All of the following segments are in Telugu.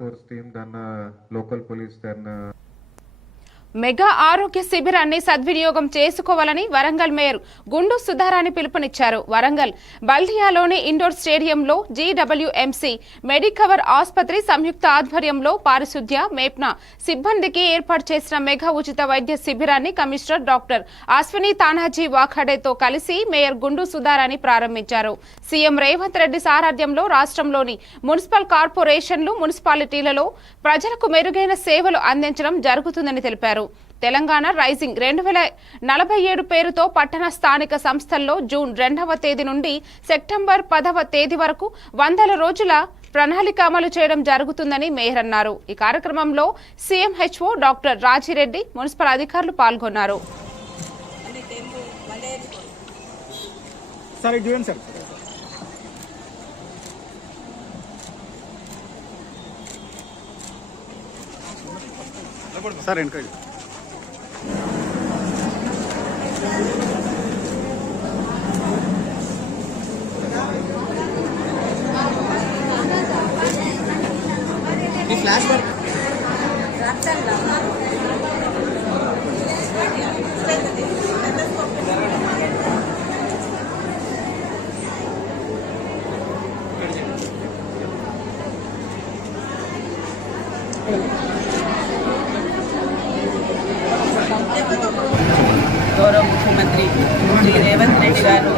force team, then local police, then mega ఆరోగ్య శిబిరాన్ని సద్వినియోగం చేసుకోవాలని వరంగల్ మేయర్ గుండు సుధారాణి పిలుపునిచ్చారు. వరంగల్ బల్దియాలోని ఇండోర్ స్టేడియంలో జీడబ్ల్యూఎంసీ మెడికవర్ ఆసుపత్రి సంయుక్త ఆధ్వర్యంలో పారిశుద్ధ్య మేప్నా సిబ్బందికి ఏర్పాటు చేసిన మెగా ఉచిత వైద్య శిబిరాన్ని కమిషనర్ డాక్టర్ అశ్విని తానాజీ వాఖడేతో కలిసి మేయర్ గుండు సుధారాణి ప్రారంభించారు. సీఎం రేవంత్ రెడ్డి సారథ్యంలో రాష్ట్రంలోని మున్సిపల్ కార్పొరేషన్లు మున్సిపాలిటీలలో ప్రజలకు మెరుగైన సేవలు అందించడం జరుగుతుందని తెలిపారు. తెలంగాణ రైజింగ్ 2047 పేరుతో పట్టణ స్థానిక సంస్థల్లో జూన్ 2వ తేదీ నుండి సెప్టెంబర్ 10వ తేదీ వరకు 100 రోజుల ప్రణాళిక అమలు చేయడం జరుగుతుందని మేయర్ అన్నారు. ఈ కార్యక్రమంలో సీఎంహెచ్ఓ డాక్టర్ రాజిరెడ్డి, మున్సిపల్ అధికారులు పాల్గొన్నారు. గౌరవ ముఖ్యమంత్రి శ్రీ రేవంత్ రెడ్డి గారు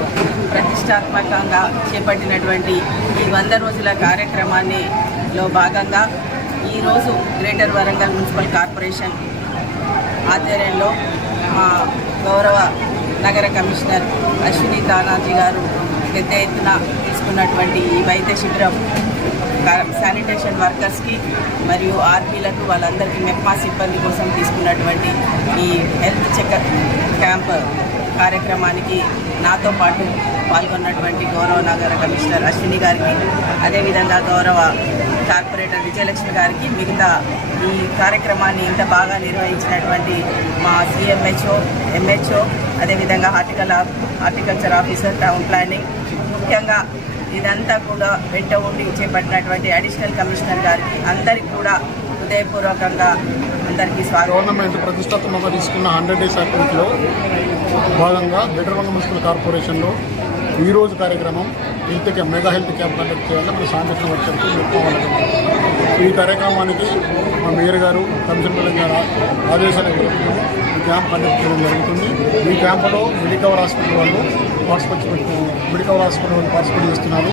ప్రతిష్టాత్మకంగా చేపట్టినటువంటి ఈ 100 రోజుల కార్యక్రమాన్నిలో భాగంగా ఈరోజు గ్రేటర్ వరంగల్ మున్సిపల్ కార్పొరేషన్ ఆధ్వర్యంలో మా గౌరవ నగర కమిషనర్ అశ్విని తానాజీ గారు పెద్ద ఎత్తున తీసుకున్నటువంటి ఈ వైద్య శిబిరం శానిటేషన్ వర్కర్స్కి మరియు ఆర్పీలకు వాళ్ళందరికీ మెప్మా సిబ్బంది కోసం తీసుకున్నటువంటి ఈ హెల్త్ చెకప్ క్యాంప్ కార్యక్రమానికి నాతో పాటు పాల్గొన్నటువంటి గౌరవ నగర కమిషనర్ అశ్విని గారికి, అదేవిధంగా గౌరవ కార్పొరేటర్ విజయలక్ష్మి గారికి, మిగతా ఈ కార్యక్రమాన్ని ఇంత బాగా నిర్వహించినటువంటి మా సిఎంహెచ్ఓ, ఎంహెచ్ఓ, అదేవిధంగా హార్టికల్చర్ ఆఫీసర్, టౌన్ ప్లానింగ్, ముఖ్యంగా ఇదంతా కూడా వెంట ఉండి చేపట్టినటువంటి అడిషనల్ కమిషనర్ గారికి అందరికీ కూడా హృదయపూర్వకంగా అందరికీ స్వాగతం. గవర్నమెంట్ ప్రతిష్టాత్మకంగా తీసుకున్న 100 డేస్ యాక్టివిటీలో భాగంగా గ్రేటర్ వరంగల్ మున్సిపల్ కార్పొరేషన్లో ఈరోజు కార్యక్రమం మెగా హెల్త్ క్యాంప్ కండక్ట్ చేయాలని మన శానిటేషన్ వర్కర్కి చెప్పుకోవాలి. ఈ కార్యక్రమానికి మా మేయర్ గారు, కమిషనర్ గారు ఆదేశాలు ఇవ్వడం ఈ క్యాంప్ కండక్ట్ చేయడం జరుగుతుంది. ఈ క్యాంపులో మెడికవర్ హాస్పిటల్ వాళ్ళు పార్టిసిపేట్ చేస్తున్నారు.